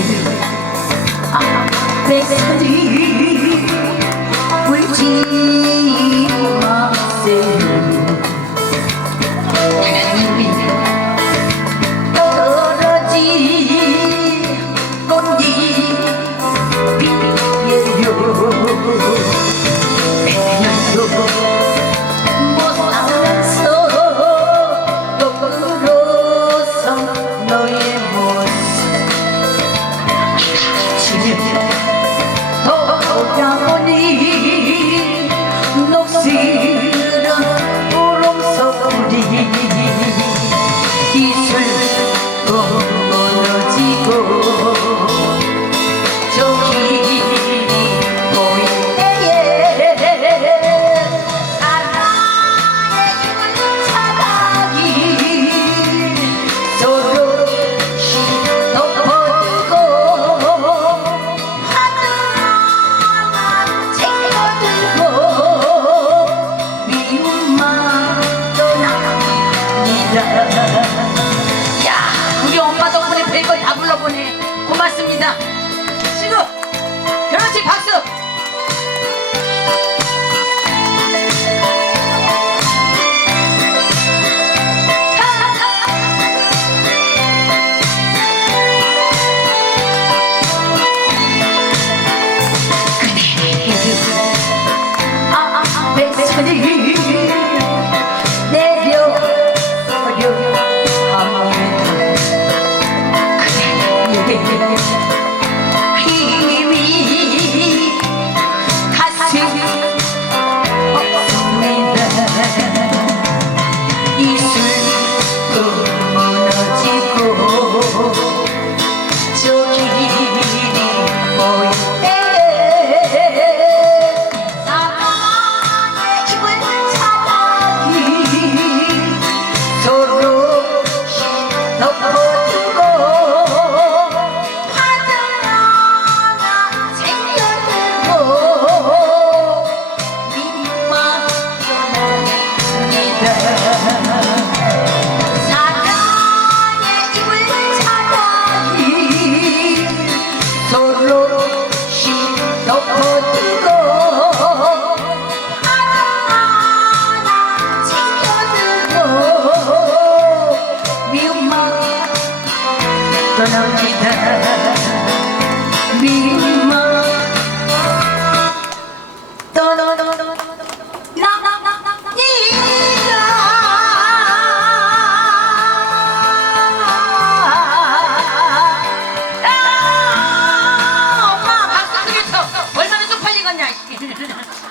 Amen. 있습니다. Sanam Bidar